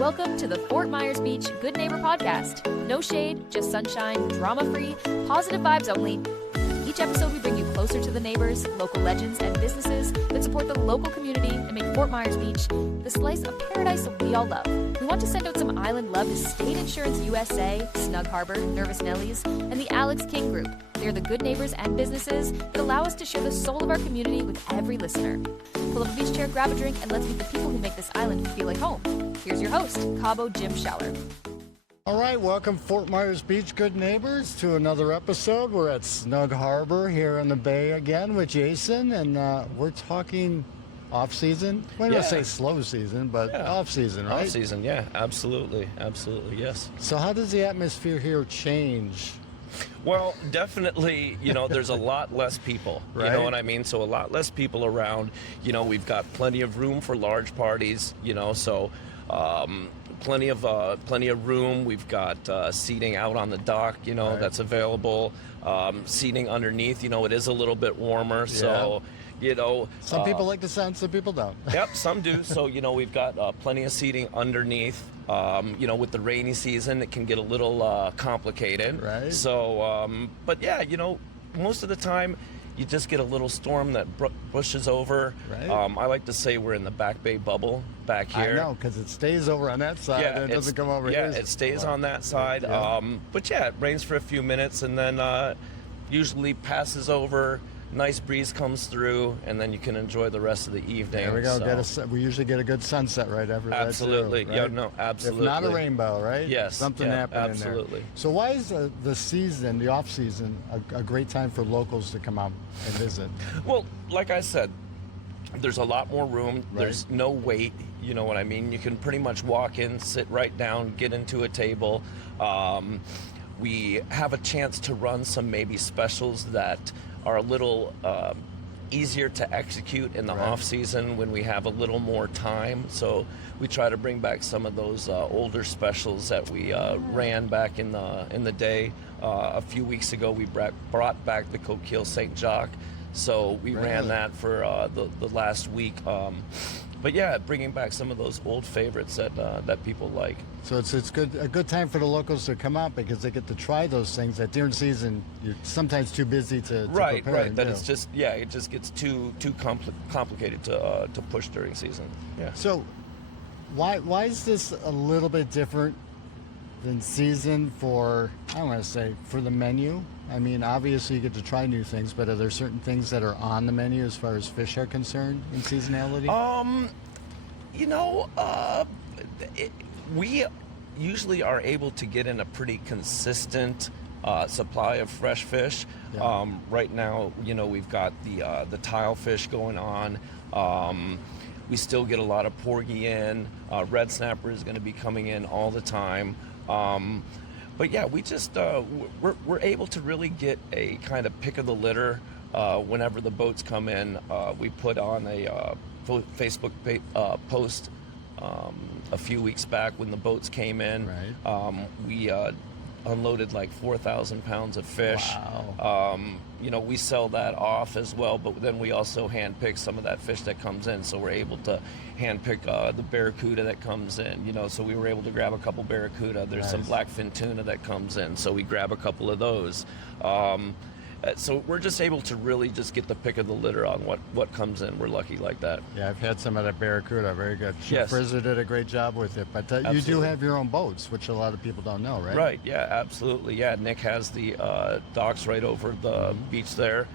Welcome to the Fort Myers Beach Good Neighbor Podcast. No shade, just sunshine, drama-free, positive vibes only. Each episode we bring you closer to the neighbors, local legends, and businesses that support the local community and make Fort Myers Beach the slice of paradise we all love. We want to send out some island love to State Insurance USA, Snug Harbor, Nervous Nellies, and the Alex King Group. They're the good neighbors and businesses that allow us to share the soul of our community with every listener. Pull up a beach chair, grab a drink, and let's meet the people who make this island feel like home. Here's your host, Cabo Jim Schaller. All right, welcome Fort Myers Beach good neighbors to another episode. We're at Snug Harbor here in the Bay again with Jason, and we're talking off-season. We're going to say slow season, but off-season, right? Off-season, yeah, absolutely, yes. So how does the atmosphere here change? Well, definitely, there's a lot less people, right? You know what I mean? So a lot less people around. We've got plenty of room for large parties, so plenty of room. We've got seating out on the dock, right, that's available. Seating underneath, it is a little bit warmer, so some people like the sun, some people don't. Yep, some do. So we've got plenty of seating underneath. With the rainy season, it can get a little complicated. Right. So, but yeah, most of the time, you just get a little storm that bushes over. Right. I like to say we're in the Back Bay bubble back here. I know, because it stays over on that side and it doesn't come over here. Yeah, it stays on that side. Yeah. But yeah, it rains for a few minutes and then usually passes over. Nice breeze comes through, and then you can enjoy the rest of the evening. There we go. We usually get a good sunset right after that. Absolutely. Right? Yeah, no, absolutely. If not a rainbow, right? Yes. Something happening absolutely. there. So why is the season, the off season, a great time for locals to come out and visit? Well, like I said, there's a lot more room. Right. There's no wait. You know what I mean? You can pretty much walk in, sit right down, get into a table. We have a chance to run some maybe specials that are a little easier to execute in the off season when we have a little more time. So we try to bring back some of those older specials that we ran back in the day. A few weeks ago, we brought back the Coquille St. Jacques. So we ran that for the last week. But yeah, bringing back some of those old favorites that people like. So it's a good time for the locals to come out because they get to try those things that during season you're sometimes too busy to right. prepare. Right. That it's just it just gets too complicated to push during season. Yeah. So why is this a little bit different than season for, I don't want to say for the menu? I mean, obviously you get to try new things, but are there certain things that are on the menu as far as fish are concerned in seasonality? We usually are able to get in a pretty consistent supply of fresh fish. Yeah. Right now, we've got the tilefish going on. We still get a lot of porgy in. Red snapper is going to be coming in all the time. But yeah, we just we're able to really get a kind of pick of the litter whenever the boats come in. We put on a Facebook post a few weeks back when the boats came in. Right. We unloaded like 4,000 pounds of fish. Wow. We sell that off as well, but then we also handpick some of that fish that comes in. So we're able to handpick the barracuda that comes in, so we were able to grab a couple barracuda. There's some blackfin tuna that comes in, so we grab a couple of those. So we're just able to really just get the pick of the litter on what comes in. We're lucky like that. Yeah, I've had some of that barracuda. Very good. Yes. Frizzer did a great job with it. But you do have your own boats, which a lot of people don't know, right? Right, yeah, absolutely. Yeah, Nick has the docks right over the beach there.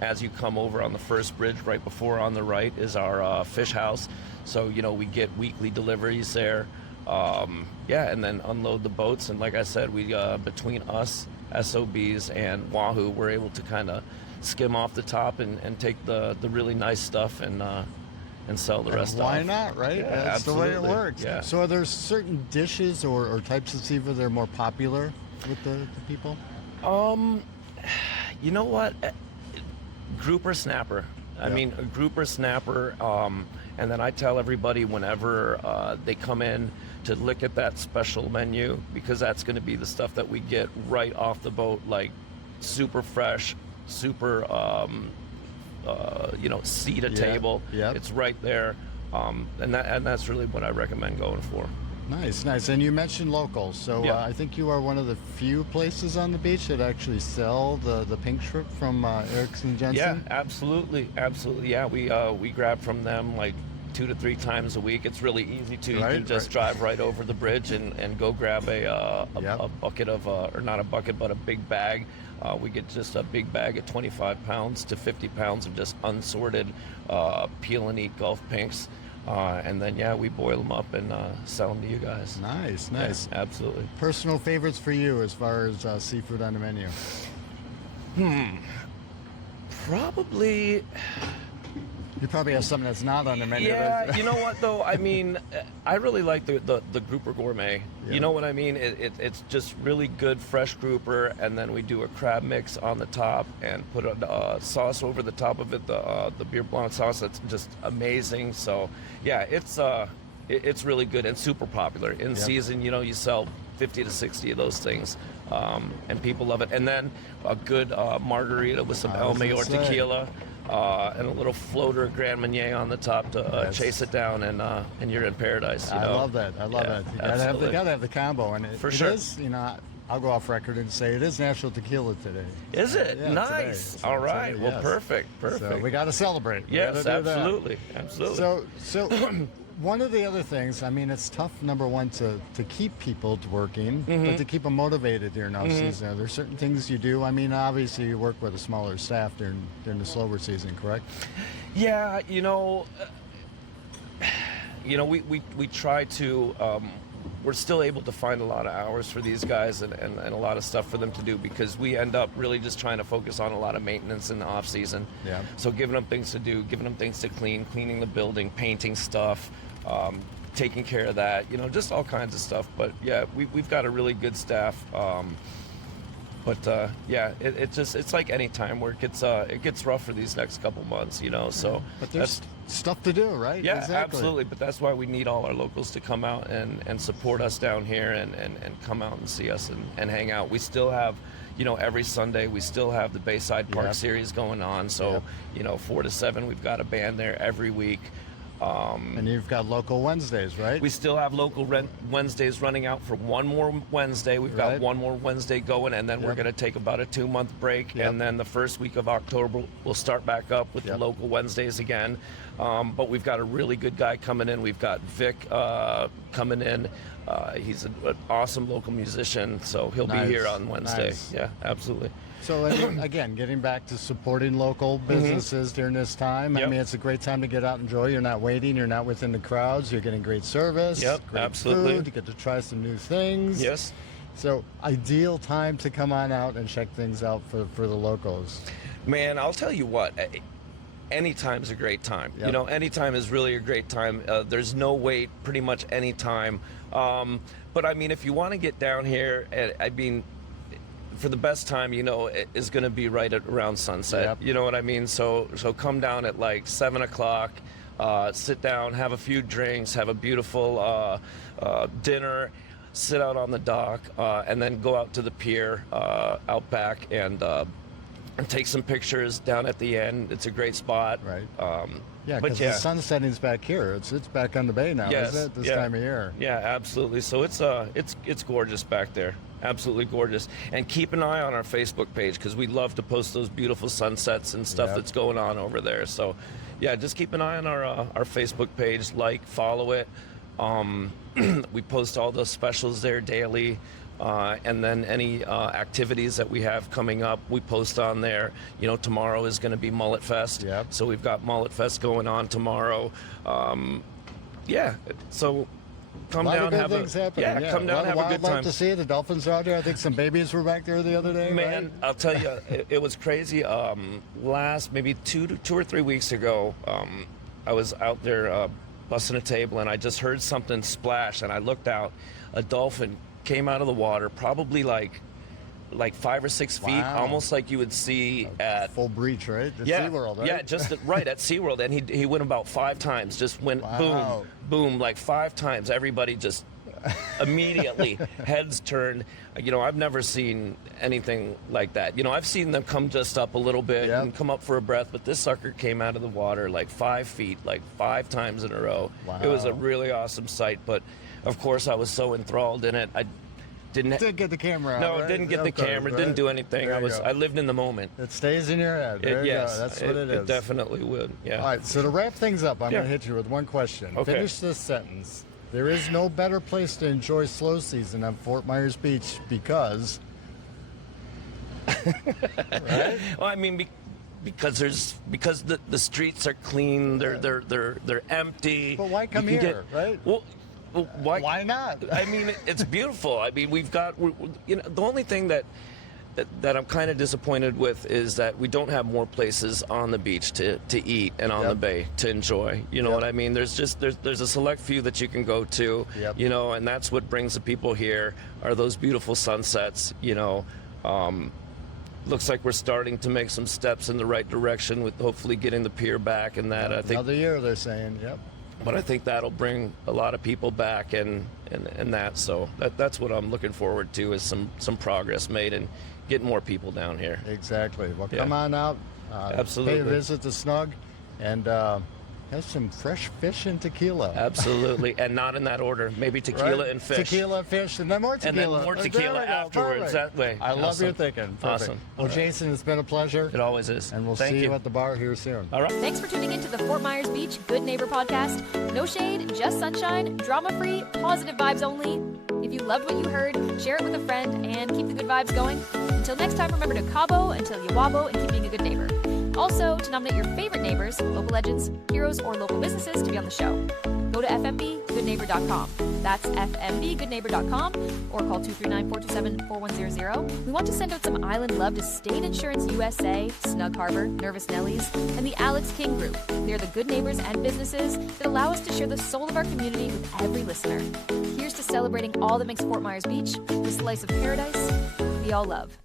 As you come over on the first bridge, right before on the right is our fish house. So, we get weekly deliveries there. And then unload the boats. And like I said, we between us, SOBs, and Wahoo, we're able to kind of skim off the top and take the really nice stuff and sell the rest off. Why not, right? Yeah, That's absolutely. the way it works. Yeah. So are there certain dishes or types of seafood that are more popular with the people? You know what? Grouper snapper. I mean, a grouper snapper. And then I tell everybody whenever they come in to look at that special menu, because that's going to be the stuff that we get right off the boat, like super fresh, super, seat at table. Yep. It's right there. And that's really what I recommend going for. Nice, nice. And you mentioned local, so Yeah. I think you are one of the few places on the beach that actually sell the pink shrimp from Erickson Jensen. Yeah, absolutely, absolutely. Yeah, we grab from them like 2 to 3 times a week. It's really easy to. You Right, can just right. drive right over the bridge and go grab a Yep. bucket of, or not a bucket, but a big bag. We get just a big bag of 25 pounds to 50 pounds of just unsorted peel and eat Gulf pinks. And then, yeah, we boil them up and sell them to you guys. Nice, Yeah, nice. absolutely. Personal favorites for you as far as seafood on the menu? Probably. You probably have something that's not on the menu. Yeah, you know what though? I mean, I really like the grouper gourmet. Yeah. You know what I mean? It's just really good fresh grouper, and then we do a crab mix on the top and put a sauce over the top of it, the beer blanc sauce. That's just amazing. So yeah, it's really good and super popular in Yep. season. You know, you sell 50 to 60 of those things, and people love it. And then a good margarita with some I El was gonna Mayor say. tequila. And a little floater Grand Marnier on the top to Yes. chase it down, and you're in paradise. You I know? love that. I love Yeah, that. You absolutely. gotta have the combo, and For it sure. is, I'll go off record and say it is National Tequila today. Is it? Yeah, Nice. today. So All right. today, well, yes. perfect. Perfect. So we got to celebrate. We yes, gotta do that. absolutely. Absolutely. So one of the other things, I mean, it's tough, number one, to keep people working, Mm-hmm. but to keep them motivated during off-season. Are there certain things you do? I mean, obviously you work with a smaller staff during the slower season, correct? Yeah, we try to. We're still able to find a lot of hours for these guys and a lot of stuff for them to do, because we end up really just trying to focus on a lot of maintenance in the off season. Yeah. So giving them things to do, giving them things to clean, cleaning the building, painting stuff, taking care of that, just all kinds of stuff. But yeah, we've got a really good staff. But yeah, it's like any time where it gets rough for these next couple months, So But there's stuff to do, right? yeah, Exactly. absolutely. But that's why we need all our locals to come out and support us down here and come out and see us and hang out. We still have, every Sunday we still have the Bayside Park Yep. series going on. So, 4 to 7, we've got a band there every week. And you've got local Wednesdays, right? We still have local Wednesdays running out for one more Wednesday. We've got Right. one more Wednesday going, and then we're Yep. going to take about a 2-month break. Yep. And then the first week of October, we'll start back up with the Yep. local Wednesdays again. But we've got a really good guy coming in. We've got Vic coming in. He's an awesome local musician, so he'll Nice. be here on Wednesday. Nice. Yeah, absolutely. So again, getting back to supporting local businesses during this time. I Yep. mean, it's a great time to get out and enjoy. You're not waiting. You're not within the crowds. You're getting great service. Yep, great absolutely. food. You get to try some new things. Yes. So ideal time to come on out and check things out for the locals. Man, I'll tell you what. Anytime's a great time. Yep. Anytime is really a great time. There's no wait, pretty much any time. But I mean, if you want to get down here, I mean, for the best time, it is going to be right at around sunset. Yep. You know what I mean? So come down at like 7 o'clock, sit down, have a few drinks, have a beautiful dinner, sit out on the dock, and then go out to the pier out back and take some pictures down at the end. It's a great spot. Right. but Yeah, because the sun setting's back here. It's back on the bay now, Yes, isn't it? This yeah. time of year. Yeah, absolutely. So it's gorgeous back there. Absolutely gorgeous. And keep an eye on our Facebook page, because we love to post those beautiful sunsets and stuff Yep. that's going on over there. So yeah, just keep an eye on our Facebook page, follow it. We post all those specials there daily. And then any activities that we have coming up, we post on there. Tomorrow is going to be Mullet Fest. Yep. So we've got Mullet Fest going on tomorrow. Yeah, so come A lot down, of good have things a happening. yeah, come down, have a good wildlife time. to see. The dolphins are out there. I think some babies were back there the other day. Man, right? I'll tell you, it was crazy. Last maybe 2 or 3 weeks ago, I was out there busting a table, and I just heard something splash, and I looked out. A dolphin came out of the water, probably like 5 or 6 feet, Wow. almost like you would see at Full breach, right? The yeah, SeaWorld, right? yeah, just right at SeaWorld, and he went about 5 times, just went Wow. boom, boom, like 5 times. Everybody just immediately, heads turned. You know, I've never seen anything like that. You know, I've seen them come just up a little bit and come up for a breath, but this sucker came out of the water like 5 feet, like 5 times in a row. Wow. It was a really awesome sight, but of course I was so enthralled in it. I didn't get the camera out. No, right? didn't get the camera, right? didn't do anything. There you go. I lived in the moment. It stays in your head. There you Yes, go. That's what it is. It definitely would. Yeah. All right, so to wrap things up, I'm Yeah. going to hit you with one question. Okay. Finish this sentence. There is no better place to enjoy slow season than Fort Myers Beach because... right? Well, I mean, because the streets are clean, they're empty. But why come You can here, right? Well, Why not? I mean, it's beautiful. I mean, you know, the only thing that I'm kind of disappointed with is that we don't have more places on the beach to eat and on the bay to enjoy. You know what I mean? There's a select few that you can go to, you know, and that's what brings the people here are those beautiful sunsets, you know. Looks like we're starting to make some steps in the right direction with hopefully getting the pier back and that. I think Another year, they're saying, but I think that'll bring a lot of people back and that. So that's what I'm looking forward to is some progress made and getting more people down here. Exactly. Well, come on out. Absolutely. Pay a visit to Snug and have some fresh fish and tequila. Absolutely. And not in that order. Maybe tequila Right? and fish. Tequila, fish, and then more tequila. And then more There tequila we go. afterwards. Perfect. That way. I love Awesome. your thinking. Perfect. Awesome. Well, Jason, it's been a pleasure. It always is. And we'll Thank see you at the bar here soon. All right. Thanks for tuning in to the Fort Myers Beach Good Neighbor podcast. No shade, just sunshine, drama-free, positive vibes only. If you loved what you heard, share it with a friend and keep the good vibes going. Until next time, remember to Cabo until you wabo and keep being a good neighbor. Also, to nominate your favorite neighbors, local legends, heroes, or local businesses to be on the show, go to FMBGoodNeighbor.com. That's FMBGoodNeighbor.com or call 239-427-4100. We want to send out some island love to State Insurance USA, Snug Harbor, Nervous Nellies, and the Alex King Group. They're the good neighbors and businesses that allow us to share the soul of our community with every listener. Here's to celebrating all that makes Fort Myers Beach the slice of paradise we all love.